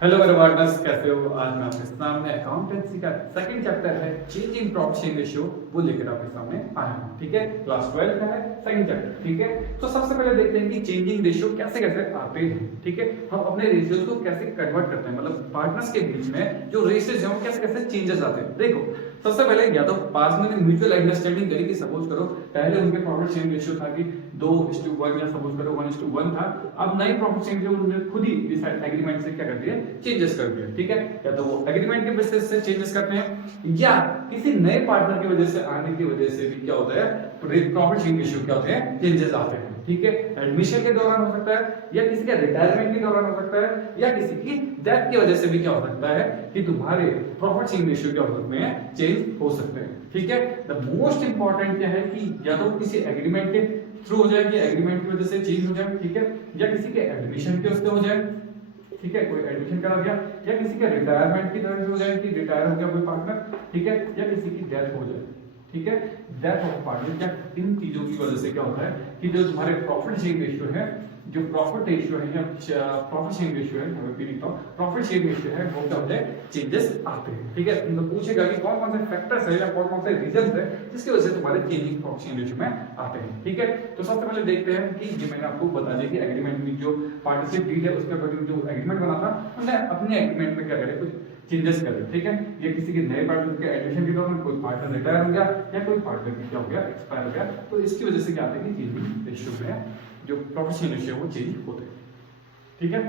Hello मेरे partners, कैसे हो? आज मैं आपके सामने अकाउंटेंसी का सेकंड चैप्टर है चेंजिंग प्रॉफिट शेयरिंग रेशियो वो लेकर आपके सामने आया हूं। ठीक है, क्लास 12 का है सेकंड चैप्टर। ठीक है, तो सबसे पहले देखते हैं कि चेंजिंग रेशियो कैसे कैसे आते हैं। ठीक है, हम अपने रेशियोज को कैसे कन्वर्ट करते हैं, मतलब पार्टनर्स के बीच में जो रेशियोज हैं वो कैसे कैसे चेंजेस आते हैं। देखो, सबसे पहले या तो पास में म्यूचुअल अंडरस्टैंडिंग करी कि सपोज करो पहले उनके प्रॉफिट शेयरिंग रेशियो था कि 2:1 या सपोज करो 1:1 था। अब नई प्रॉफिट शेयरिंग रेशियो उन्होंने खुद ही डिसाइड एग्रीमेंट से क्या कर दिया, चेंजेस कर दिया। ठीक है, या तो वो एग्रीमेंट के बेसिस से चेंजेस करते हैं या किसी नए पार्टनर की वजह से आने की वजह से भी क्या होता है, प्रॉफिट शेयरिंग रेशियो क्या होते हैं, चेंजेस आते हैं। ठीक है, एडमिशन के दौरान हो सकता है या किसी का रिटायरमेंट के दौरान हो सकता है या किसी की डेथ की वजह से भी क्या हो सकता है कि तुम्हारे प्रॉफिट शेयरिंग रेशियो क्या हो सकते हैं, चेंज हो सकते हैं। ठीक है, द मोस्ट इंपॉर्टेंट क्या है कि या तो किसी एग्रीमेंट के थ्रू हो जाए कि एग्रीमेंट की वजह से चेंज हो जाए। ठीक है, या किसी के एडमिशन के उससे हो जाए। ठीक है, कोई एडमिशन करा दिया या किसी का रिटायरमेंट की तरह से हो जाए कि रिटायर हो गया कोई पार्टनर। ठीक है, या किसी की डेथ हो जाए। ठीक है, डेथ ऑफ पार्टनर, क्या इन चीजों की वजह से क्या होता है कि जो तुम्हारे प्रॉफिट शेयरिंग रेशियो है, जो प्रॉफिट रेशियो है या प्रॉफिट शेयरिंग रेशियो है, मैं रिपीट करता हूं, प्रॉफिट शेयरिंग रेशियो है वो क्या होता है, चेंजेस आते हैं। ठीक है, तो पूछेगा कि कौन कौन से फैक्टर्स है या कौन कौन से रीजंस है जिसकी वजह से तुम्हारे चेंजिंग प्रॉफिट शेयरिंग रेशियो में आते हैं। ठीक है, तो सबसे पहले देखते हैं कि ये मैंने आपको बता दिया कि एग्रीमेंट में जो पार्टनरशिप डीड है उसके अकॉर्डिंग जो एग्रीमेंट बना था उन्होंने अपने एग्रीमेंट में क्या करे, कुछ चेंजेस करे। ठीक है, ये किसी के नए पार्टनर के एडमिशन के दौरान कोई पार्टनर रिटायर हो गया या कोई पार्टनर क्या हो गया, एक्सपायर हो गया, तो इसकी वजह से क्या आते हैं कि चेंजिंग रेशियो में जो प्रॉफिट शेयरिंग रेशियो वो चेंज होते हैं। ठीक है,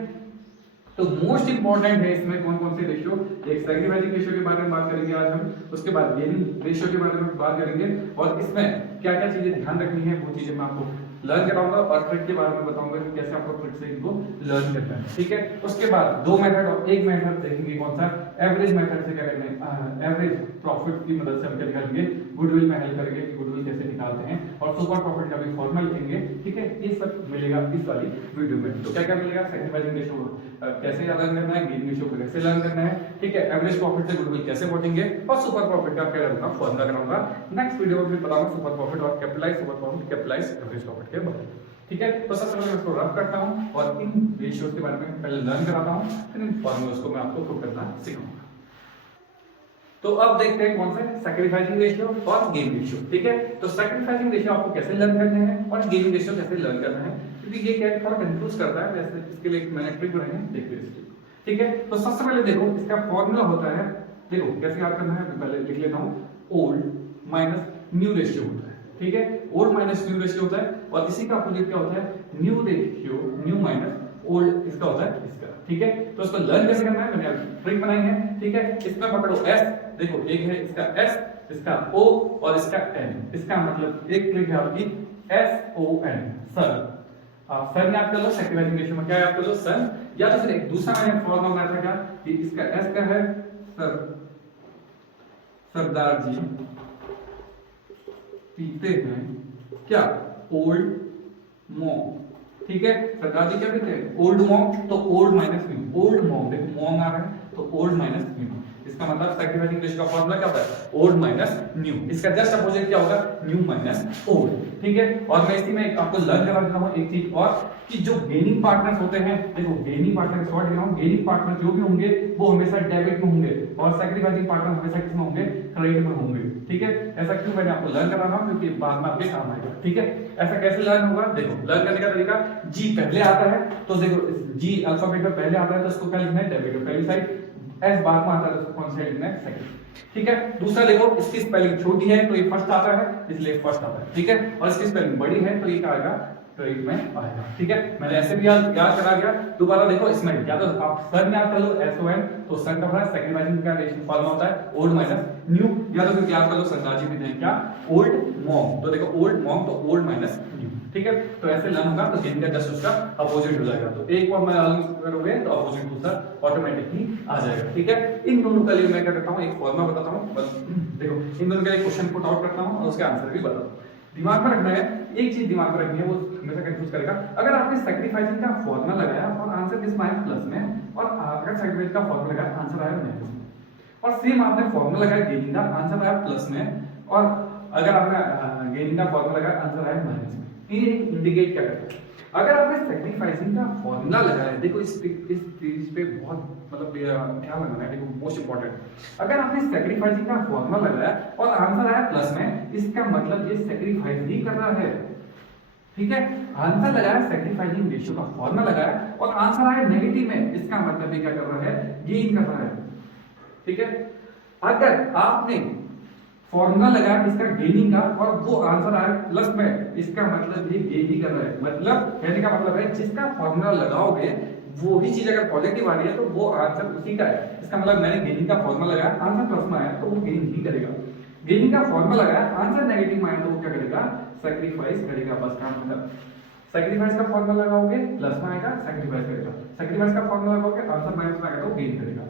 तो मोस्ट इंपॉर्टेंट है इसमें कौन कौन से रेशियो, एक सैक्रिफाइसिंग रेशियो के बारे में बात करेंगे आज हम, उसके बाद गेनिंग रेशियो के बारे में बात करेंगे और इसमें क्या क्या चीजें ध्यान रखनी है वो चीजें मैं आपको लर्न कराऊंगा और ट्रिक के बारे में बताऊंगा कि कैसे आपको ट्रिक से इनको लर्न करना है। ठीक है, उसके बाद दो मेथड और एक मेथड देखेंगे, कौन सा, एवरेज मेथड से क्या करेंगे, एवरेज प्रॉफिट की मदद से हम क्या निकालेंगे, गुडविल में हेल्प करेंगे कि गुडविल कैसे निकालते हैं और सुपर प्रॉफिट का भी फॉर्मूला लिखेंगे। ठीक है, ये सब मिलेगा इस वाली वीडियो में। तो क्या क्या मिलेगा, सैक्रिफाइसिंग रेशियो कैसे लर्न करना है, गेनिंग रेशियो को कैसे लर्न करना है, ठीक है, एवरेज प्रॉफिट से गुडविल कैसे बढ़ेंगे और सुपर प्रॉफिट का क्या करूंगा, फॉर्मूला कराऊंगा। नेक्स्ट वीडियो में फिर बताऊंगा सुपर प्रॉफिट और capitalise super profit, capitalise average profit के बारे में। ठीक है, तो सबसे पहले मैं इसको रफ करता हूं और इन रेशियोज के बारे में पहले लर्न कराता हूं, फिर इन फॉर्मूलाज को मैं आपको प्रूव करना सिखाऊंगा। तो अब देखते हैं कौन से, सैक्रिफाइसिंग रेशियो और गेन रेशियो। ठीक है, तो सैक्रिफाइसिंग रेशियो आपको कैसे लर्न करने हैं और गेन रेशियो कैसे लर्न करना है, क्योंकि ये क्या थोड़ा कंफ्यूज करता है, वैसे इसके लिए मैंने ट्रिक बनाई है, देखिए इस ट्रिक। ठीक है, तो सबसे पहले देखो इसका फॉर्मूला होता है, देखो कैसे याद करना है, पहले लिख लेता हूं, ओल्ड माइनस न्यू रेशियो होता है। ठीक है, ओल्ड माइनस न्यू रेशियो होता है और इसी का अपोजिट क्या होता है, new ratio, new minus old, इसका होता है इसका। ठीक है, तो इसको लर्न कैसे करना है, मैंने ट्रिक बनाई है। ठीक है, इसमें पकड़ो एस, देखो एक है इसका एस, इसका ओ और इसका एन, इसका मतलब एक ट्रिक है आपकी एस ओ एन, सर। आप सर याद कर लो, सैक्रिफाइसिंग रेशियो में क्या याद कर लो, सर, या तो फिर एक दूसरा मैंने फॉर्मूला बनाया था क्या कि इसका एस का है सर, सरदार जी पीते हैं क्या, ओल्ड मॉन्क। ठीक है, सरदार जी क्या पीते हैं, ओल्ड मॉन्क, तो old minus new, old monk, देखो मॉन्क आ रहा है तो ओल्ड माइनस न्यू, इसका मतलब सैक्रिफाइसिंग रेशियो का फॉर्मूला क्या होता है, ओल्ड माइनस न्यू, इसका जस्ट अपोजिट क्या होगा, न्यू माइनस ओल्ड। ठीक है, और मैं इसी में आपको लर्न करा देता हूं एक चीज और, कि जो गेनिंग पार्टनर्स होते हैं, देखो गेनिंग पार्टनर शॉर्ट लिखा हूं, गेनिंग पार्टनर जो भी होंगे वो हमेशा डेबिट में होंगे और सैक्रिफाइसिंग पार्टनर हमेशा किस में होंगे, क्रेडिट में होंगे। ठीक है, ऐसा क्यों मैंने आपको लर्न करा रहा हूं, क्योंकि बाद में आपके काम आएगा। ठीक है, ऐसा कैसे लर्न होगा, देखो लर्न करने का तरीका, जी पहले आता है तो देखो जी अल्फाबेट में पहले आता है तो इसको क्या लिखना है, डेबिट पहली साइड, एस बाद में आता है तो उसको कौन सा लिखना है, सेकंड। ठीक है, दूसरा देखो इसकी स्पेलिंग छोटी है तो ये फर्स्ट आता है, इसलिए फर्स्ट आता है। ठीक है, और इसकी स्पेलिंग बड़ी है तो ये क्या आएगा, क्रेडिट में आएगा। ठीक है, मैंने ऐसे भी याद करा गया, दोबारा देखो इसमें या तो आप सन याद कर लो, एस ओ एन, तो सन का सैक्रिफाइसिंग का रेशियो फॉर्मूला होता है ओल्ड माइनस न्यू, या तो फिर याद कर लो सरदार जी भी दें क्या, ओल्ड मॉन्क, तो देखो ओल्ड मॉन्क तो ओल्ड माइनस न्यू। ठीक है, तो ऐसे लर्न होगा तो जिनका जस्ट उसका अपोजिट हो जाएगा, तो एक और मैं लर्न करोगे तो अपोजिट दूसरा ऑटोमेटिकली आ जाएगा। ठीक है, इन दोनों के लिए मैं क्या करता हूं, एक फॉर्मूला बताता हूं, बस देखो इन दोनों के लिए क्वेश्चन पुट आउट करता हूं और उसके आंसर भी बताता हूं। दिमाग में रखना है, एक चीज दिमाग में रखनी है, वो हमेशा कंफ्यूज करेगा, अगर आपने सैक्रिफाइसिंग का फॉर्मूला लगाया और आंसर किस में आया, प्लस में, और अगर सैक्रिफाइस का फॉर्मूला लगाया आंसर आया माइनस में, और सेम आपने फॉर्मूला लगाया गेनिंग का आंसर आया प्लस में, और अगर आपने गेनिंग का फॉर्मूला लगाया आंसर आया माइनस में, ये इंडिकेट क्या करता है, अगर आपने सैक्रिफाइसिंग का फॉर्मूला लगाया है, देखो इस चीज पे बहुत मतलब ध्यान लगाना है, देखो मोस्ट इंपॉर्टेंट। अगर आपने सैक्रिफाइसिंग का फॉर्मूला लगाया और आंसर आया प्लस में, इसका मतलब ये सैक्रिफाइस ही कर रहा है, ठीक है। आंसर लगाया, सैक्रिफाइसिंग रेशियो का फॉर्मूला लगाया और आंसर आया नेगेटिव में, इसका मतलब ये क्या कर रहा है, गेन कर रहा है, ठीक है। अगर आपने फॉर्मूला लगाया इसका गेनिंग का और वो आंसर आया प्लस में, इसका मतलब ये गेन ही कर रहा है। मतलब कहने का मतलब है जिसका फॉर्मूला लगाओगे वो ही चीज अगर पॉजिटिव आ रही है तो वो आंसर उसी का है। इसका मतलब मैंने गेनिंग का फॉर्मूला लगाया, आंसर प्लस में आया तो वो गेन ही करेगा। गेनिंग का फॉर्मूला लगाया, आंसर नेगेटिव में आया तो वो क्या करेगा, सैक्रिफाइस करेगा, बस काम खत्म। सैक्रिफाइस का फॉर्मूला लगाओगे प्लस में आएगा, सैक्रिफाइस करेगा। सैक्रिफाइस का फॉर्मूला लगाओगे आंसर माइनस में आएगा तो गेन करेगा।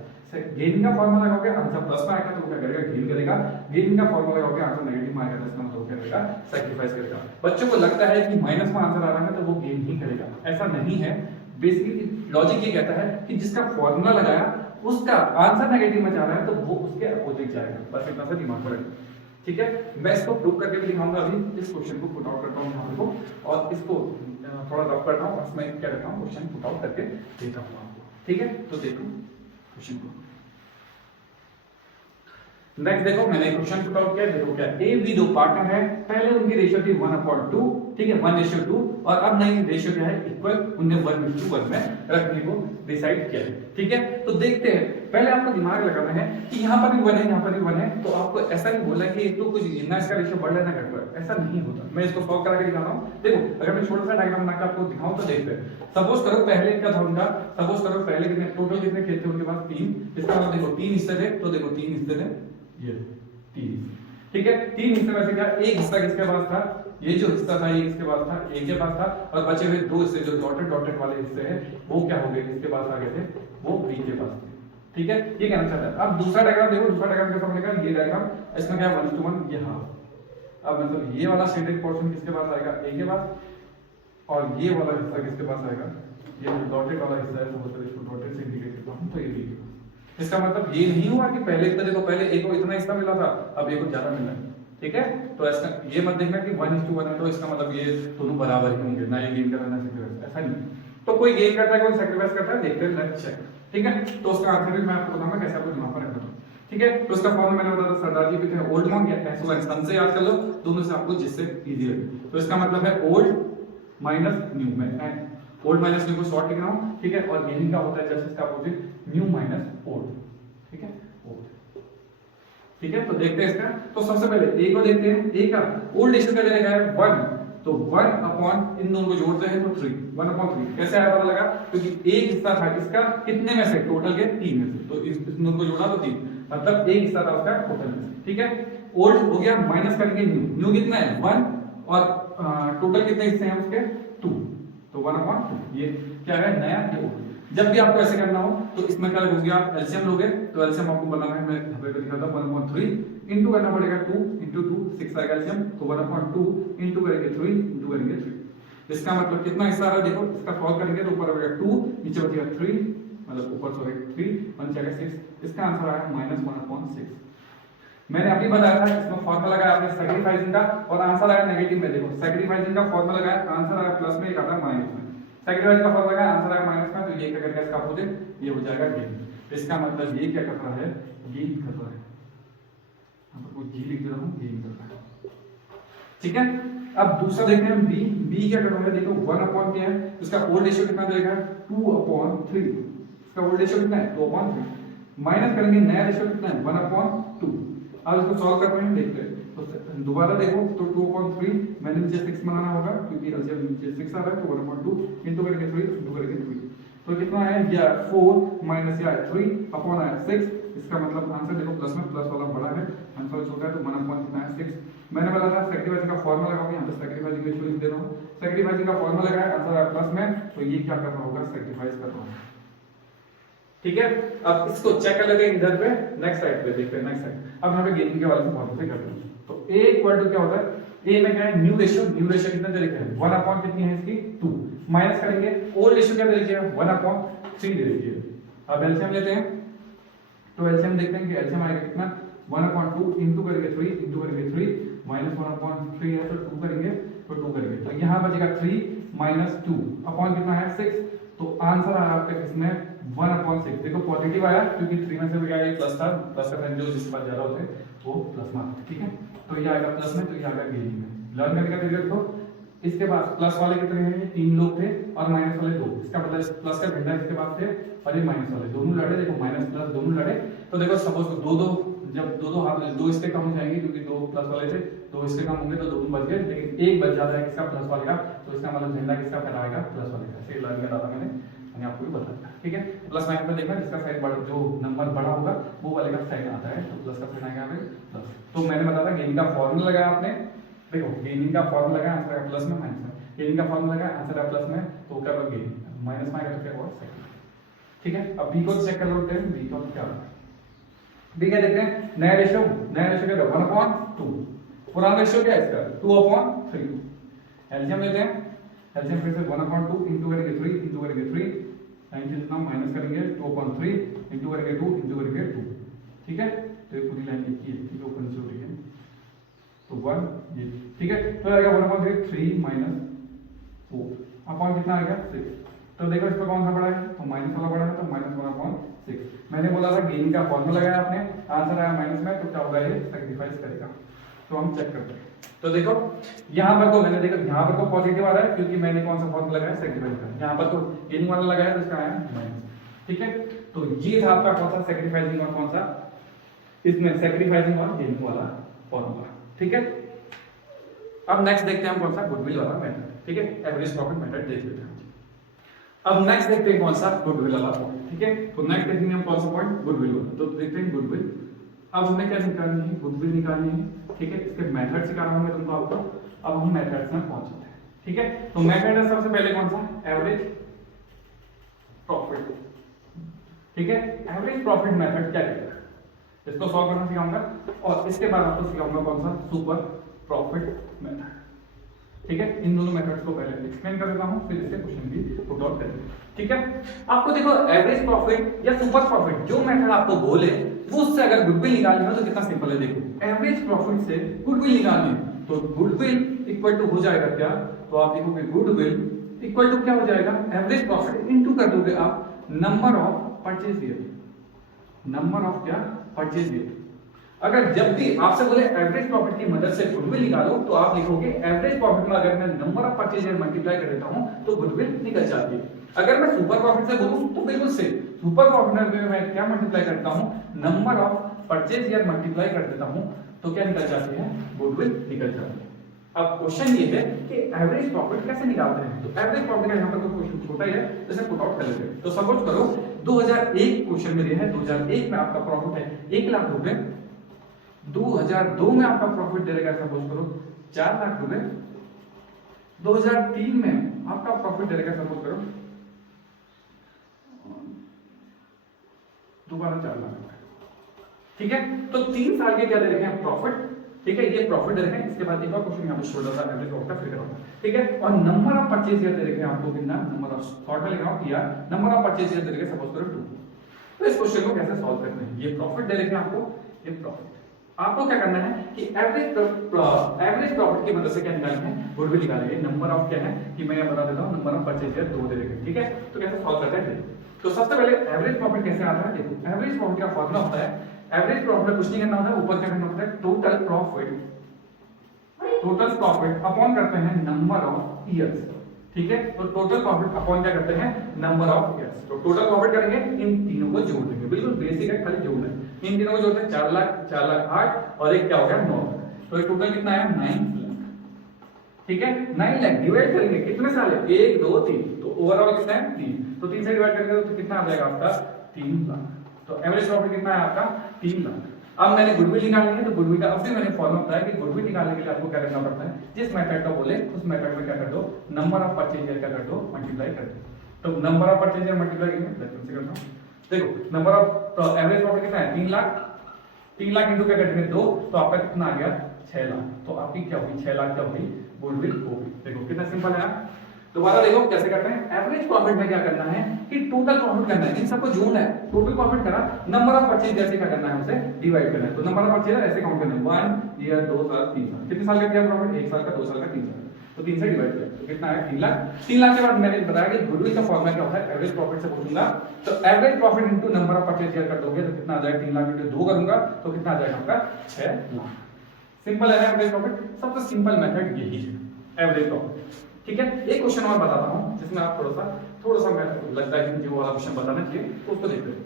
गेनिंग का फॉर्मूला लगाओगे आंसर प्लस में आएगा तो वो क्या करेगा, गेन करेगा। गेनिंग का फॉर्मूला लगाओगे आंसर नेगेटिव में आएगा तो इसका मतलब क्या करेगा, सैक्रिफाइस करेगा। बच्चों को लगता है कि माइनस में आंसर आ रहा है तो वो गेन ही करेगा, ऐसा नहीं है। बेसिकली लॉजिक ये कहता है कि जिसका फॉर्मूला लगाया उसका आंसर नेगेटिव में जा रहा है तो वो उसके अपोजिट जाएगा, बस इतना सा दिमाग में रखना, ठीक है। मैं इसको प्रूव करके भी दिखाऊंगा। अभी इस क्वेश्चन को पुट आउट करता हूं यहां को और इसको थोड़ा रफ करता हूं, उसमें क्या करता हूं, क्वेश्चन पुट आउट करके देता हूं आपको, ठीक है। तो देखो क्वेश्चन को, नेक्स्ट देखो मैंने क्वेश्चन पुट आउट किया, देखो क्या ए बी दो पार्टनर है, पहले उनकी रेशियो थी 1/2, ठीक है, 1:2 और अब नई रेशियो क्या है, इक्वल, उन्हें 1:1 में रखने को डिसाइड किया है, ठीक है। तो देखते हैं, पहले आपको दिमाग लगाना है कि यहाँ पर भी 1 है, यहाँ पर भी 1 है, तो आपको ऐसा नहीं बोलना कि एक तो कुछ ना इसका रेशियो बढ़ लेना घट रहा है, ऐसा नहीं होता। मैं इसको सॉल्व करके दिखाता हूँ। देखो अगर मैं छोटा सा डायग्राम बना के आपको दिखाऊं तो देखते हैं। सपोज करो पहले क्या था उनका, सपोज करो पहले कितने टोटल कितने खेत थे उनके पास, 3। इसका मतलब देखो 3 हिस्से थे, तो देखो 3 हिस्से थे, ये 3, ठीक है। 3 हिस्से में से क्या एक हिस्सा किसके पास था, ये जो हिस्सा था ये किसके पास था, ए के पास था, और बचे हुए 2 हिस्से जो डॉटेड डॉटेड वाले हिस्से हैं वो क्या हो गए, इसके पास आ गए थे, वो बी के पास थे, ठीक है। ये कहना चाहता है। अब दूसरा डायग्राम देखो, दूसरा डायग्राम कैसा बनेगा, ये डायग्राम, इसमें क्या 1:1 ये हाफ। अब मतलब ये वाला शेडेड पोर्शन किसके पास आएगा, ए के पास, और ये वाला हिस्सा किसके पास आएगा, ये डॉटेड वाला हिस्सा है, सपोज करो इसको डॉटेड से इंडिकेट करता हूं, तो ये बी। इसका मतलब ये नहीं हुआ कि पहले तो देखो पहले ए को इतना हिस्सा मिला था, अब ए को ज्यादा मिला है, ठीक है। तो इसका ये मत देखना कि 1:1 है तो इसका मतलब ये दोनों बराबर ही होंगे, ना ये गेन कर रहा है ना सैक्रिफाइस, ऐसा नहीं। तो कोई गेन करता है कोई सैक्रिफाइस करता है, देखते हैं, लेट्स चेक, ठीक है। तो उसका आंसर भी मैं आपको बताऊंगा कैसे आपको दिमाग में रखना है, ठीक है। तो उसका फॉर्मूला मैंने बताया था, सरदार जी भी थे, ओल्ड मॉन्ग या एसओएन, सन से याद कर लो, दोनों से आपको जिससे इजी लगे। तो इसका मतलब है ओल्ड माइनस न्यू, मैं ओल्ड माइनस न्यू को शॉर्ट लिख रहा हूं, ठीक है। और गेनिंग का होता है जस्ट इसका अपोजिट, न्यू माइनस ओल्ड, ठीक है, ओल्ड, ठीक है। तो देखते हैं इसका। तो सबसे पहले ए को देखते हैं, ए का ओल्ड रेशियो क्या देगा है 1, तो 1 अपॉन इन दोनों को जोड़ते हैं तो 3, 1/3 कैसे आया पता लगा, क्योंकि एक हिस्सा था इसका कितने में से, टोटल के 3 में से, तो इस दोनों को जोड़ा तो 3, मतलब एक हिस्सा था उसका टोटल में से, ठीक है। ओल्ड हो गया, माइनस करेंगे न्यू, न्यू कितना है 1 और टोटल कितने हिस्से हैं उसके 2, तो 1/2 ये क्या है नया, ये ओल्ड। जब भी आपको ऐसे करना हो तो इसमें क्या लोगे आप, एलसीएम लोगे, तो एलसीएम आपको बनाना है, मैं यहाँ पे दिखाता हूं, 1/3 इंटू करना पड़ेगा 2 इंटू 2 6 आएगा एलसीएम, तो 1/2 इंटू करेंगे 3 इंटू करेंगे 3। इसका मतलब कितना हिस्सा आ रहा है, देखो इसका सॉल्व करेंगे तो ऊपर आएगा 2, नीचे बचेगा 3, मतलब ऊपर सॉरी 3 और नीचे आएगा 6। इसका आंसर आया -1/6। मैंने अभी बताया था इसमें फॉर्मूला लगाया आपने सैक्रिफाइसिंग का और आंसर आया नेगेटिव में, देखो सैक्रिफाइसिंग का फॉर्मूला लगाया, आंसर आया प्लस में, एक आता है माइनस में। सैक्रिफाइस का फॉर्मूला लगाया, आंसर आया माइनस में, तो ये क्या करेगा इसका अपोजिट, ये हो जाएगा गेन। इसका मतलब ये क्या कर रहा है, गेन कर रहा है, यहां पर कोई जी लिख दे रहा हूं, गेन कर रहा है, ठीक है। अब दूसरा देखते हैं बी, बी क्या कर रहा है, देखो 1 क्या है, इसका ओल्ड रेशियो कितना देगा 2/3, इसका ओल्ड रेशियो कितना है 2/3, माइनस करेंगे नया रेशियो कितना है 1/2। अब इसको सॉल्व करते हैं, देखते हैं। तो दोबारा देखो तो 2/3 मैंने नीचे 6 बनाना होगा क्योंकि एलसीएम नीचे 6 आ रहा है, तो 1/2 इंटू करके 3 इंटू करके 3, तो कितना है या 4 माइनस या 3 अपॉन आया 6। इसका मतलब आंसर देखो प्लस में, प्लस वाला बड़ा है, आंसर छोटा है, तो 1 कितना है 6। मैंने बोला था सैक्रिफाइसिंग का फॉर्मूला लगाओगे, यहां पे सैक्रिफाइसिंग का लिख दे रहा हूं, सैक्रिफाइसिंग का फॉर्मूला लगाया, आंसर आया प्लस में, तो ये क्या कर रहा होगा, सैक्रिफाइस कर रहा होगा, ठीक है। अब इसको चेक कर लेते हैं इधर पे, नेक्स्ट साइड पे देखते हैं, नेक्स्ट साइड। अब यहां पे गेनिंग के वाले से फॉर्मूला से करते हैं। तो a इक्वल टू क्या होता है, a में क्या है न्यू रेशियो, न्यू रेशियो कितना दे रखा है 1 कितनी है इसकी 2, माइनस करेंगे ओल्ड रेशियो क्या दे रखी है 1/3 दे रखी है। अब एलसीएम लेते हैं, तो एलसीएम देखते हैं कि एलसीएम आएगा कितना 1/2 इंटू करके 3 इंटू करके 3 -1/3 है, तो 2 करेंगे, तो 2 करेंगे, तो यहां बचेगा 3 -2 अपॉन कितना है 6, तो आंसर आया आपका इसमें 1/6। देखो पॉजिटिव आया क्योंकि 3 में से भी क्या है प्लस था, प्लस का साइन जो जिसके पास ज्यादा होते हैं वो प्लस में आता है, ठीक है। तो ये आएगा प्लस में, तो ये आएगा गेनिंग में। लर्न करने का तरीका देखो, इसके पास प्लस वाले कितने हैं, 3 लोग थे और माइनस वाले 2, इसका मतलब प्लस का घंटा इसके पास थे और ये माइनस वाले दोनों लड़े। देखो माइनस प्लस दोनों लड़े, तो देखो सपोज दो दो, जब दो दो हाथ दो इससे कम हो जाएंगे क्योंकि 2 प्लस वाले थे, 2 इससे कम होंगे तो 2 बच गए, लेकिन एक बच जाता है किसका, प्लस वाले का, तो इसका मतलब झंडा किसका फहराएगा, प्लस वाले का। ऐसे लर्न करा था मैंने आपको भी बताया, ठीक है। प्लस माइनस में देखना जिसका साइन बड़ा, जो नंबर बड़ा होगा वो वाले का साइन आता है, तो प्लस का साइन आएगा प्लस। तो मैंने बताया था गेनिंग का फॉर्मूला लगाया आपने, देखो गेनिंग का फॉर्मूला लगाया, आंसर आएगा प्लस में, माइनस में। गेनिंग का फॉर्मूला लगाया, आंसर आएगा प्लस में, तो क्या होगा गेनिंग, माइनस में आएगा तो क्या होगा सेकंड, ठीक है। अब बी को चेक कर लेते हैं, बी को क्या होगा, बी क्या देखते हैं, नया रेशियो क्या होगा 1/2, पुराना रेशियो क्या है इसका 2/3। एलसीएम लेते हैं, एलसीएम फिर से 1/2 इंटू करेंगे 3 इंटू करेंगे 3, लाइन से जितना माइनस करेंगे 2/3 इंटू करेंगे 2 इंटू करेंगे 2, ठीक है। तो ये पूरी लाइन लिखी है, ठीक है, ऊपर नीचे उठी है, तो 1 ये, ठीक है। तो आएगा 1/3 3 - 4 अपॉन कितना आएगा 6। तो देखो इस पर कौन सा बड़ा है, तो माइनस वाला बड़ा है, तो -1/6। मैंने बोला था गेनिंग का फॉर्मूला लगाया आपने, आंसर आया माइनस में, तो क्या होगा ये सैक्रिफाइस करेगा। तो हम चेक करते हैं, तो देखो यहाँ पर तो मैंने देखो यहाँ पर तो पॉजिटिव आ रहा है क्योंकि मैंने कौन सा फॉर्मूला लगाया सैक्रिफाइस का, यहाँ पर तो गेनिंग वाला लगाया तो इसका आया माइनस, ठीक है। तो ये था आपका कौन सा सैक्रिफाइसिंग और कौन सा, इसमें सैक्रिफाइसिंग और गेनिंग वाला फॉर्मूला, ठीक है। अब नेक्स्ट देखते हैं हम कौन सा गुडविल वाला मेथड, ठीक है, एवरेज प्रॉफिट मेथड देख लेते हैं। अब नेक्स्ट देखते हैं कौन सा गुडविल वाला पॉइंट, ठीक है। तो नेक्स्ट देखेंगे हम कौन सा पॉइंट गुडविल वाला, तो देखते हैं गुडविल। अब हमें क्या निकालनी है, गुडविल निकालनी है, ठीक है। इसके मेथड सिखाना होंगे तुमको आपको। अब हम मेथड्स में पहुंचते हैं, ठीक है। तो मेथड है सबसे पहले कौन सा, एवरेज प्रॉफिट, ठीक है। एवरेज प्रॉफिट मेथड क्या है, इसको सॉल्व करना सिखाऊंगा और इसके बाद आपको सिखाऊंगा कौन सा सुपर प्रॉफिट मेथड, ठीक है। इन दोनों मेथड्स को पहले एक्सप्लेन कर देता हूं, फिर इससे क्वेश्चन भी पुट आउट करेंगे, ठीक है। आपको देखो एवरेज प्रॉफिट या सुपर प्रॉफिट जो मेथड आपको बोले वो उससे अगर गुडविल निकालनी हो तो कितना सिंपल है। देखो एवरेज प्रॉफिट से गुडविल निकालनी है तो गुडविल इक्वल टू हो जाएगा क्या, तो आप देखोगे गुडविल इक्वल टू क्या हो जाएगा, एवरेज प्रॉफिट इनटू कर दोगे आप number of purchase year, number of क्या परचेज ईयर। अगर जब भी आपसे बोले एवरेज प्रॉफिट की मदद से गुडविल निकालो तो आप लिखोगे एवरेज प्रॉफिट में अगर मैं number of purchase year multiply कर देता हूं तो गुडविल निकल जाती है। अगर मैं सुपर प्रॉफिट से बोलूं तो बिल्कुल से सुपर प्रॉफिट में मैं क्या मल्टीप्लाई करता हूं, number of purchase year multiply कर देता हूं तो क्या निकल जाती है, गुडविल निकल जाती है। अब क्वेश्चन ये है कि एवरेज प्रॉफिट कैसे निकालते हैं, तो एवरेज प्रॉफिट का यहाँ पर क्वेश्चन छोटा ही है, जैसे पुट आउट कर लेते हैं। तो सपोज करो 2001 क्वेश्चन में दिया है, 2001 में आपका प्रॉफिट है 1 लाख रुपए, 2002 में आपका प्रॉफिट दे देगा सपोज करो 4 लाख रुपए, 2003 में आपका प्रॉफिट दे देगा सपोज करो दोबारा 4 लाख रुपए, ठीक है। तो 3 साल के क्या दे रखे हैं प्रॉफिट, ठीक है, ये प्रॉफिट दे रखे हैं। इसके बाद एक और क्वेश्चन यहाँ पे छोटा सा एवरेज प्रॉफिट का फिगर होगा, ठीक है। और नंबर ऑफ परचेज ईयर दे रखे हैं आपको कितना, नंबर ऑफ शॉर्ट में लिख रहा हूं यार, नंबर ऑफ परचेज ईयर दे रखे सपोज करो 2। तो इस क्वेश्चन को कैसे सॉल्व करना है, ये प्रॉफिट दे रखे हैं आपको, ये प्रॉफिट आपको क्या करना है कि एवरेज प्रॉफिट की मदद से क्या निकालना है, गुडविल निकालेंगे। नंबर ऑफ क्या है कि मैं बता देता हूं, नंबर ऑफ परचेज ईयर 2 दे रखे हैं, ठीक है। तो कैसे सॉल्व करते हैं, तो सबसे पहले एवरेज प्रॉफिट कैसे आता है, देखो एवरेज प्रॉफिट का फॉर्मूला होता है, एवरेज प्रॉफिट कुछ नहीं करना होता है, ऊपर क्या करना होता है टोटल प्रॉफिट अपॉन करते हैं नंबर ऑफ ईयर्स, ठीक है। तो टोटल प्रॉफिट अपॉन क्या करते हैं, नंबर ऑफ ईयर्स। तो टोटल प्रॉफिट करेंगे, इन तीनों को जोड़ देंगे, बिल्कुल बेसिक है, खाली जोड़ना है। इन तीनों को जोड़ते हैं 4 लाख 4 लाख 8 और एक क्या हो गया 9 लाख, तो ये टोटल कितना है 9 लाख, ठीक है। 9 लाख डिवाइड करेंगे कितने साल है, 1 2 3, तो ओवरऑल कितना है 3, तो 3 से डिवाइड करेंगे तो कितना आ जाएगा आपका 3 लाख। तो एवरेज प्रॉफिट कितना है आपका 3 लाख। अब मैंने गुडविल निकालनी है, तो गुडविल का अभी मैंने फॉर्मूला बताया कि गुडविल निकालने के लिए आपको क्या करना पड़ता है, जिस मेथड का बोले उस मेथड में क्या कर दो, नंबर ऑफ परचेज ईयर का कर दो मल्टीप्लाई कर दो। तो number of purchase year multiply करेंगे, लेट्स से करता हूं, देखो नंबर ऑफ एवरेज प्रॉफिट कितना है 3 लाख, 3 लाख इंटू क्या करेंगे 2, तो आपका कितना आ गया 6 लाख। तो आपकी क्या होगी 6 लाख क्या होगी, गुडविल होगी। देखो कितना सिंपल है। दोबारा देखो कैसे करते हैं, एवरेज प्रॉफिट में क्या करना है कि टोटल प्रॉफिट करना है, इन सबको जोड़ना है, टोटल प्रॉफिट करा, नंबर ऑफ परचेज जैसे क्या करना है उसे डिवाइड करना है। तो नंबर ऑफ परचेज ऐसे काउंट करना है 1 ईयर 2 साल 3 साल, कितने साल का किया प्रॉफिट, 1 साल का 2 साल का 3 साल, तो 3 से डिवाइड किया तो कितना आया 3 लाख। 3 लाख के बाद मैंने बताया कि गुडविल का फॉर्मूला क्या होता है, एवरेज प्रॉफिट से पूछूंगा तो average profit into number of purchase year कर दोगे तो कितना आ जाएगा 3 लाख इनटू 2 करूंगा तो कितना आ जाएगा आपका 6 लाख। सिंपल है ना एवरेज प्रॉफिट, सबसे सिंपल मेथड यही है एवरेज प्रॉफिट। ठीक है, एक क्वेश्चन और बताता हूं जिसमें आप थोड़ा सा मैं लगता है कि वो वाला क्वेश्चन बताना चाहिए तो उसको देखते हैं।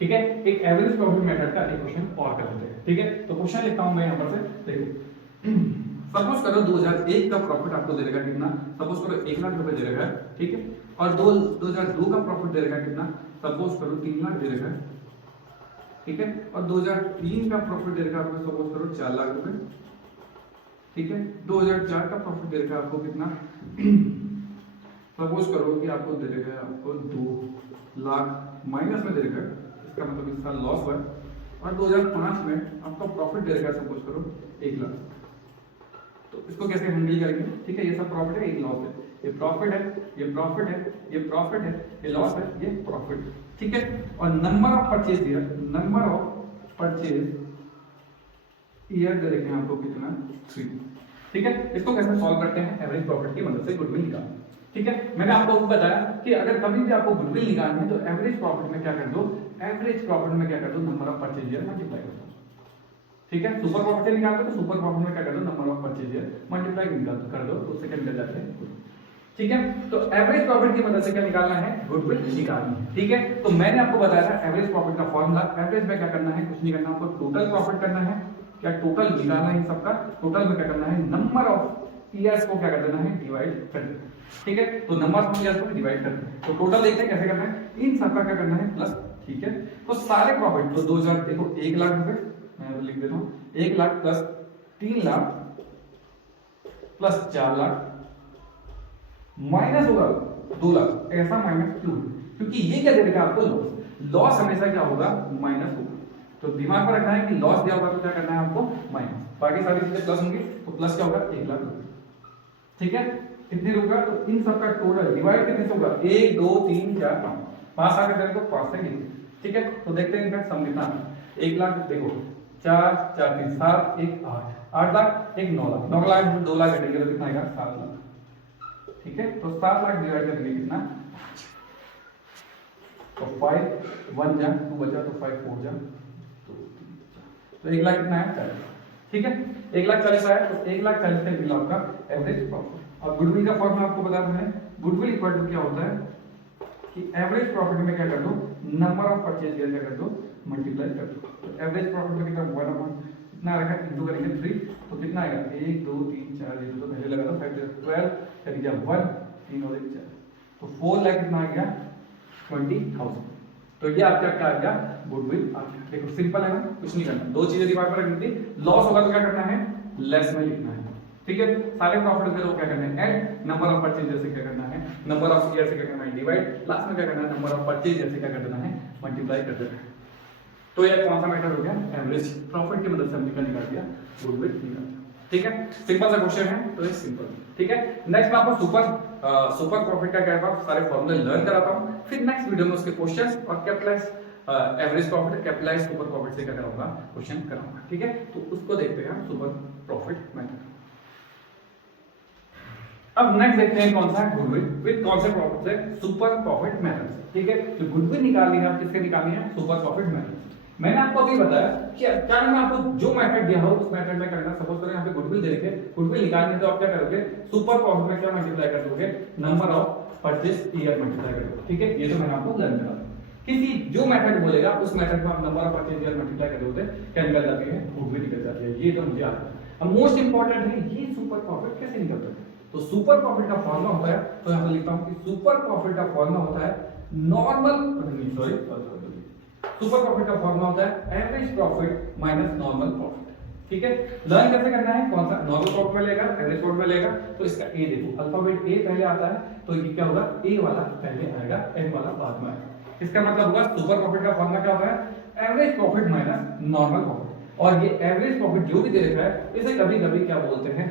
ठीक है, एक एवरेज प्रॉफिट मेथड का एक क्वेश्चन और कर लेते हैं। ठीक है, तो क्वेश्चन लिखता हूं मैं यहां पर से, देखो सपोज करो 2001 का प्रॉफिट आपको दे देगा कितना, सपोज करो 1 लाख रुपए दे देगा। ठीक है, और 2002 का प्रॉफिट दे देगा कितना, सपोज करो 3 लाख दे देगा। ठीक है, और 2003 का प्रॉफिट दे देगा आपको सपोज करो 4 लाख रुपए। ठीक है, 2004 का प्रॉफिट दे देगा आपको कितना सपोज करो कि आपको दे देगा आपको 2 लाख माइनस में दे देगा, इसका मतलब इस साल लॉस हुआ। और 2005 में आपका प्रॉफिट दे देगा सपोज करो 1 लाख। तो इसको कैसे हैंडल करेंगे? ठीक है, ये सब प्रॉफिट है, एक लॉस है, ये प्रॉफिट है, ये प्रॉफिट है, ये प्रॉफिट है, ये लॉस है, ये प्रॉफिट। ठीक है, और number of purchase year, number of purchase year दे रखे हैं आपको कितना 3। ठीक है, इसको कैसे सॉल्व करते हैं एवरेज प्रॉफिट की मदद से गुडविल निकालना। ठीक है, मैंने आपको बताया कि अगर कभी भी आपको गुडविल निकालनी है तो एवरेज प्रॉफिट में क्या कर दो, एवरेज प्रॉफिट में क्या कर दो, number of purchase year multiply कर दो। ठीक है, सुपर प्रॉफिट से निकालते तो सुपर प्रॉफिट में क्या कर दो, number of purchase year multiply कर दो तो उससे क्या निकल जाते हैं। ठीक है, तो एवरेज प्रॉफिट की मदद से क्या निकालना है, गुडविल निकालनी है। ठीक है, तो मैंने आपको बताया था एवरेज प्रॉफिट का फॉर्मूला, एवरेज में क्या करना है, कुछ नहीं करना, आपको टोटल प्रॉफिट करना है, क्या टोटल निकालना है सबका, टोटल में क्या करना है, नंबर ऑफ ईयर्स को क्या कर देना है, डिवाइड कर देना। ठीक है, तो नंबर ऑफ ईयर्स को डिवाइड कर देना। तो टोटल देखते हैं कैसे करना है, इन सबका क्या करना है प्लस। ठीक है, तो सारे प्रॉफिट तो 2000 देखो 1 लाख रुपए मैं लिख देता हूं, 1 lakh plus 3 lakh plus 4 lakh minus होगा 2 लाख, ऐसा माइनस क्यों, क्योंकि ये क्या दे देगा आपको लॉस। लॉस हमेशा क्या होगा, माइनस होगा। तो दिमाग में रखना है कि लॉस दिया होगा तो क्या करना है आपको, माइनस, बाकी सारी चीजें प्लस होंगी तो प्लस क्या होगा 1 लाख रुपए। ठीक है, कितने होगा, तो इन सबका टोटल डिवाइड कितने से होगा, 1 2 3 4 5, 5 आकर देंगे तो 5 से लिखेंगे। ठीक है, तो देखते हैं इनका सम कितना है। 1 लाख देखो 4 4 3 7 1 8, 8 लाख 1 9 लाख, 9 लाख 2 लाख घटेंगे तो कितना आएगा 7 लाख। ठीक है, तो 7 लाख डिवाइड करेंगे कितना, तो 5 1 जा 2 बचा तो 5 4 जा तो 1 लाख कितना है 40। ठीक है, 1 लाख 40 आया तो 1 लाख 40 का मिला आपका एवरेज प्रॉफिट। और गुडविल का फॉर्मूला आपको बता दूं है, गुडविल इक्वल टू क्या होता है कि एवरेज प्रॉफिट में क्या कर दो, नंबर ऑफ परचेज ईयर क्या कर दो, मल्टीप्लाई कर दो। तो एवरेज प्रॉफिट में कितना 1 कितना रखा इनटू करेंगे 3 तो कितना आएगा 1 2 3 4 0 तो पहले लगा दो 5 12 करेंगे 1 3 और 1 4 तो 4 लाख कितना आ गया 20,000। तो ये आपका क्या आ गया, गुडविल आ गया। देखो सिंपल है ना, कुछ नहीं करना, दो चीजें दिमाग में रखनी थी, लॉस होगा तो क्या करना है, लेस में लिखना है। ठीक है, सारे प्रॉफिट के लोग क्या करना है, ऐड, नंबर ऑफ परचेज से क्या करना है, नंबर ऑफ ईयर से क्या करना है, डिवाइड, लास्ट में क्या करना है, नंबर ऑफ परचेज से क्या करना है, मल्टीप्लाई कर देना है। तो ये कौन सा मेथड हो गया, एवरेज प्रॉफिट की मदद से हमने निकाल दिया गुडविल निकाल दिया। ठीक है, सिंपल सा क्वेश्चन है तो ये सिंपल। ठीक है, नेक्स्ट मैं आपको सुपर प्रॉफिट का क्या सारे फॉर्मूले लर्न कराता हूं, फिर नेक्स्ट वीडियो में उसके क्वेश्चंस और capitalise average profit capitalise super profit से क्या कराऊंगा, क्वेश्चन कराऊंगा। ठीक है, तो उसको देखते हैं सुपर प्रॉफिट मेथड। अब नेक्स्ट देखते हैं कौन सा है, गुडविल विद कौन से प्रॉफिट से, सुपर प्रॉफिट मेथड से। ठीक है, तो गुडविल निकालनी है, आप किससे निकालनी है, सुपर प्रॉफिट मेथड। मैंने आपको अभी बताया कि क्या मैं आपको जो मेथड दिया हो उस मेथड में करना। सपोज करें यहाँ पे गुडविल दे रखे, गुडविल निकालनी है तो आप क्या करोगे, सुपर प्रॉफिट में क्या मल्टीप्लाई कर दोगे, number of purchase year multiply कर दोगे। ठीक है, ये तो मैंने आपको लर्न करा। किसी जो मेथड बोलेगा उस मेथड में आप number of purchase year multiply कर दोगे, क्या निकल जाती है, गुडविल निकल जाती है। ये तो मुझे आता है। अब मोस्ट इंपॉर्टेंट है ये सुपर प्रॉफिट कैसे निकलता है। तो सुपर प्रॉफिट का फॉर्मूला होता है, तो यहां पे लिखता हूं कि सुपर प्रॉफिट का फॉर्मूला होता है सुपर प्रॉफिट का फॉर्मूला होता है average profit minus normal profit. ठीक है, लर्न कैसे करना है, कौन सा नॉर्मल प्रॉफिट में लेगा, एवरेज प्रॉफिट में लेगा। तो इसका ए देखो, अल्फाबेट ए पहले आता है तो ये क्या होगा, ए वाला पहले आएगा, एन वाला बाद में आएगा। इसका मतलब होगा सुपर प्रॉफिट का फॉर्मूला क्या होता है, average profit minus normal profit. और ये एवरेज प्रॉफिट जो भी दे रखा है इसे कभी-कभी क्या बोलते हैं,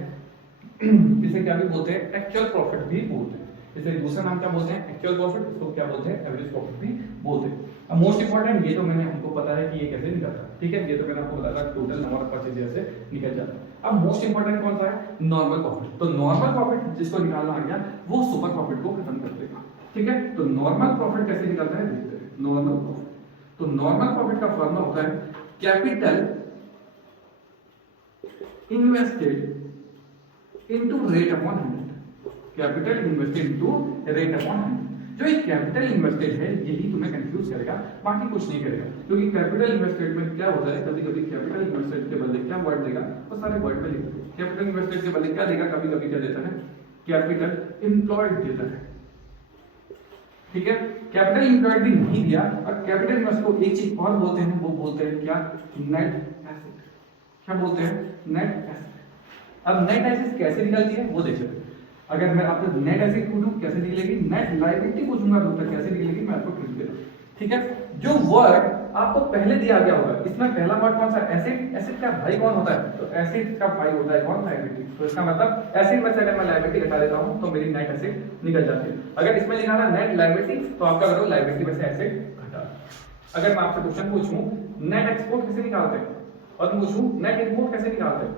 इसे क्या भी बोलते हैं, एक्चुअल प्रॉफिट भी बोलते हैं। इसे दूसरा नाम क्या बोलते हैं, एक्चुअल प्रॉफिट, इसको क्या बोलते हैं, एवरेज प्रॉफिट भी बोलते हैं। अब मोस्ट इंपोर्टेंट ये तो मैंने हमको इसको पता है कि ये कैसे निकलता है, ठीक है। ये तो मैंने आपको बताया था टोटल नंबर ऑफ परचेज से निकल जाता है। अब मोस्ट इंपोर्टेंट कौन सा है, नॉर्मल प्रॉफिट। तो नॉर्मल प्रॉफिट जिसको निकालना आ गया वो सुपर प्रॉफिट को खत्म कर देगा, ठीक है। तो नॉर्मल प्रॉफिट कैसे निकलता है देखते हैं। नॉर्मल प्रॉफिट, तो नॉर्मल प्रॉफिट का फॉर्मूला होता है capital invested into rate upon 100। Capital invested into rate upon 100। जो ये कैपिटल इन्वेस्टेड है यही तुम्हें कंफ्यूज करेगा, बाकी कुछ नहीं करेगा। क्योंकि कैपिटल इन्वेस्टेड में क्या होता है, कभी कभी कैपिटल इन्वेस्टेड के बदले क्या वर्ड देगा वो सारे वर्ड में लिख दो। कैपिटल इन्वेस्टेड के बदले क्या देगा, कभी कभी क्या देता है, कैपिटल एम्प्लॉयड देता है, ठीक है। कैपिटल एम्प्लॉयड भी नहीं दिया और कैपिटल इन्वेस्ट को एक चीज और बोलते हैं, वो बोलते हैं क्या, नेट एसेट। क्या बोलते हैं, नेट एसेट। अब नेट एसेट कैसे निकलती है वो देखते हैं। अगर मैं आपको नेट एसेट पूछूं कैसे निकलेगी, नेट लायबिलिटी पूछूंगा तो कैसे निकलेगी, मैं आपको ट्रिक दे रहा हूं, ठीक है। जो वर्ड आपको पहले दिया गया होगा, इसमें पहला वर्ड कौन सा, एसेट। एसेट का भाई कौन होता है, तो एसेट का भाई होता है कौन, लायबिलिटी। तो इसका मतलब एसेट में से अगर मैं लायबिलिटी घटा देता हूं तो मेरी नेट एसेट निकल जाती है। अगर इसमें लिखा है नेट लायबिलिटी तो आपका करो लायबिलिटी में से एसेट घटा। अगर मैं आपसे क्वेश्चन पूछूं नेट एक्सपोर्ट कैसे निकालते हैं और पूछूं नेट इंपोर्ट कैसे निकालते हैं,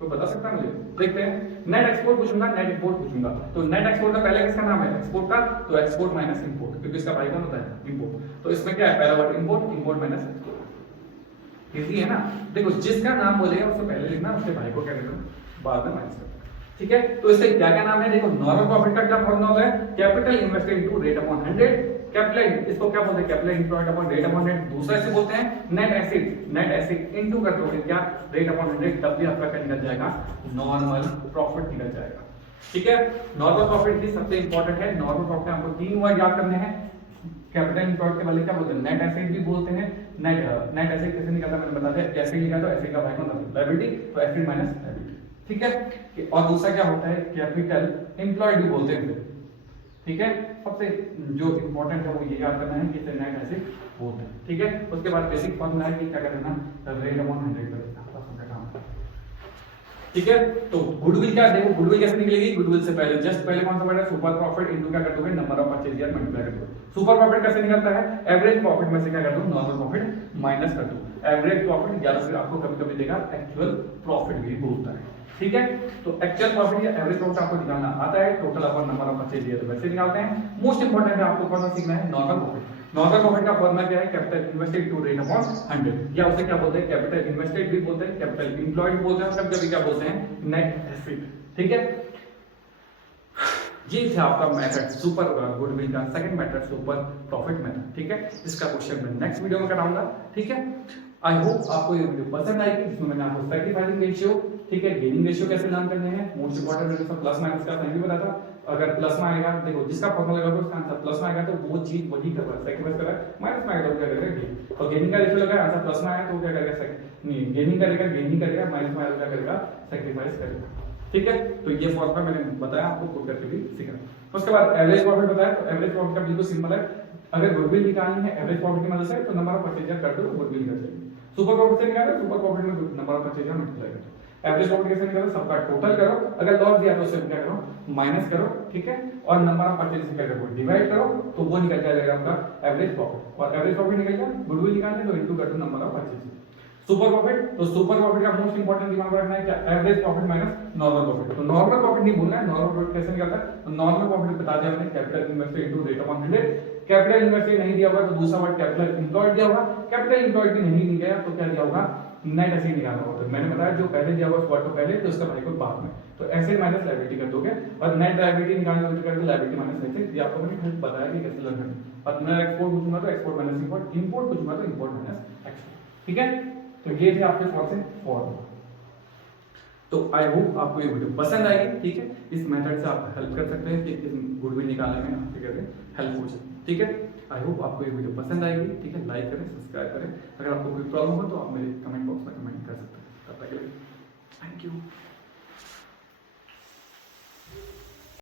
कोई बता सकता है मुझे, देखते हैं। नेट एक्सपोर्ट पूछूंगा, नेट इंपोर्ट पूछूंगा, तो नेट एक्सपोर्ट का पहले किसका नाम है, एक्सपोर्ट का, तो एक्सपोर्ट माइनस इंपोर्ट, क्योंकि इसका भाई कौन होता है, इंपोर्ट। तो इसमें क्या है, पहला word import, import minus export. Easy है ना। देखो जिसका नाम बोलेगा उससे पहले लिखना, उसके भाई को क्या करना बाद में माइनस करना, ठीक है। तो इसका क्या क्या नाम है, देखो नॉर्मल प्रॉफिट का क्या फॉर्मूला होता है, capital invested into rate upon 100। Capital इसको क्या बोलते हैं, capital employed upon rate upon 100। दूसरा इसे बोलते हैं net asset. Net asset into कर दोगे क्या, रेट अपॉन 100, तब भी आपका क्या निकल जाएगा, नॉर्मल प्रॉफिट निकल जाएगा, ठीक है। नॉर्मल प्रॉफिट की सबसे इंपॉर्टेंट है, नॉर्मल प्रॉफिट आपको 3 वर्ड याद करने हैं। कैपिटल एम्प्लॉयड के वाले क्या बोलते हैं, नेट एसेट भी बोलते हैं। नेट एसेट कैसे निकलता है मैंने बता दिया, एसेट लिखा तो एसेट का भाई कौन होता है, लायबिलिटी, तो एसेट माइनस लायबिलिटी, ठीक है। और दूसरा क्या होता है, कैपिटल एम्प्लॉयड भी बोलते हैं, ठीक है। सबसे जो इंपॉर्टेंट है वो ये याद करना है कि इसे नेट एसेट बोलते हैं, ठीक है। उसके बाद बेसिक फॉर्मूला है कि क्या करना, रेट अपॉन 100 करना, बस उनका काम है, ठीक है। तो गुडविल क्या, देखो गुडविल कैसे निकलेगी, गुडविल से पहले जस्ट पहले कौन सा वर्ड है, सुपर प्रॉफिट इनटू क्या कर दोगे, number of purchase year multiply कर दो। सुपर प्रॉफिट कैसे निकलता है, एवरेज प्रॉफिट में से क्या कर दो, नॉर्मल प्रॉफिट माइनस कर दो। एवरेज प्रॉफिट या फिर आपको कभी कभी देगा एक्चुअल प्रॉफिट भी बोलता है, ठीक है। तो एक्चुअल प्रॉफिट या एवरेज प्रॉफिट आपको निकालना आता है, total upon number of purchase year वैसे निकालते हैं। मोस्ट इंपोर्टेंट है आपको कौन सा सीखना है, नॉर्मल प्रॉफिट। नॉर्मल प्रॉफिट का फॉर्मूला क्या है, capital invested to rate upon 100, या उसे क्या बोलते हैं, कैपिटल इन्वेस्टेड भी बोलते हैं, कैपिटल एम्प्लॉयड भी बोलते हैं, कभी कभी क्या बोलते हैं, नेट एसेट, ठीक है। ये था आपका मेथड सुपर गुडविल का, second method super profit method, ठीक है। इसका क्वेश्चन मैं नेक्स्ट वीडियो में कराऊंगा, ठीक है। आई होप आपको ये वीडियो पसंद आएगी, जिसमें मैंने आपको सैक्रिफाइसिंग रेशियो, ठीक है, गेनिंग रेशियो कैसे लर्न करने हैं, मोस्ट इंपोर्टेंट मैंने सब प्लस माइनस का साइन भी बताया था। अगर प्लस में आएगा, देखो जिसका फॉर्मूला लगा उसका आंसर प्लस में आएगा तो वो चीज वही कर रहा है, सैक्रिफाइस कर रहा है। माइनस में आएगा तो क्या करेगा, गेन। और गेनिंग का रेशियो लगा, आंसर प्लस में आया तो क्या करेगा, नहीं गेनिंग करेगा, गेनिंग करेगा, माइनस में आएगा क्या करेगा, सैक्रिफाइस करेगा, ठीक है। तो ये फॉर्मूला मैंने बताया आपको, खुद करके भी सीखना। उसके बाद एवरेज प्रॉफिट बताया, तो एवरेज प्रॉफिट का बिल्कुल सिंपल है, अगर गुडविल निकालनी है एवरेज प्रॉफिट की मदद से तो नंबर ऑफ परचेज कर दो, गुडविल निकल जाएगी। सुपर प्रॉफिट से निकालो, सुपर प्रॉफिट में नंबर ऑफ परचेज मल्टीप्लाई करो। एवरेज प्रॉफिट कैसे निकालो, सबका टोटल करो, अगर लॉस दिया तो उसे क्या करो, माइनस करो, ठीक है। और नंबर ऑफ परचेज से क्या करो, डिवाइड करो, तो वो निकल जाएगा आपका एवरेज प्रॉफिट। और एवरेज प्रॉफिट निकल गया, गुडविल निकालने तो इनटू कर दो number of purchase. Super profit, तो सुपर प्रॉफिट का मोस्ट इंपोर्टेंट दिमाग रखना है क्या, average profit minus normal profit. तो नॉर्मल प्रॉफिट नहीं बोलना है, नॉर्मल प्रॉफिट कैसे निकलता है, तो नॉर्मल प्रॉफिट बता दिया मैंने, capital invested into rate upon 100। Capital invested नहीं दिया होगा तो दूसरा वर्ड कैपिटल एम्प्लॉयड दिया होगा, कैपिटल एम्प्लॉयड भी नहीं दिया तो क्या दिया होगा, नेट एसेट निकालना होगा। मैंने बताया जो पहले दिया होगा उस वर्ड को पहले, तो उसका भाई को बाद में, तो एसेट माइनस लायबिलिटी कर दोगे। और नेट लायबिलिटी निकालने होती है, लायबिलिटी माइनस एसेट, ये आपको मैंने बताया कि कैसे लर्न करना। और मैं एक्सपोर्ट पूछूंगा तो एक्सपोर्ट माइनस इंपोर्ट, इंपोर्ट पूछूंगा तो इंपोर्ट माइनस एक्सपोर्ट, ठीक है। तो ये थे आपके फॉर से फॉर्मूला। तो आई होप आपको ये वीडियो पसंद आएगी, ठीक है। इस मेथड से आप हेल्प कर सकते हैं कि इस गुडविल निकालने में आपके कैसे हेल्प हो जाए, ठीक है। आई होप आपको ये वीडियो पसंद आएगी, ठीक है। लाइक करें, सब्सक्राइब करें। अगर आपको कोई प्रॉब्लम हो तो आप मेरे कमेंट बॉक्स में कमेंट कर सकते हैं। तब तक के लिए थैंक यू।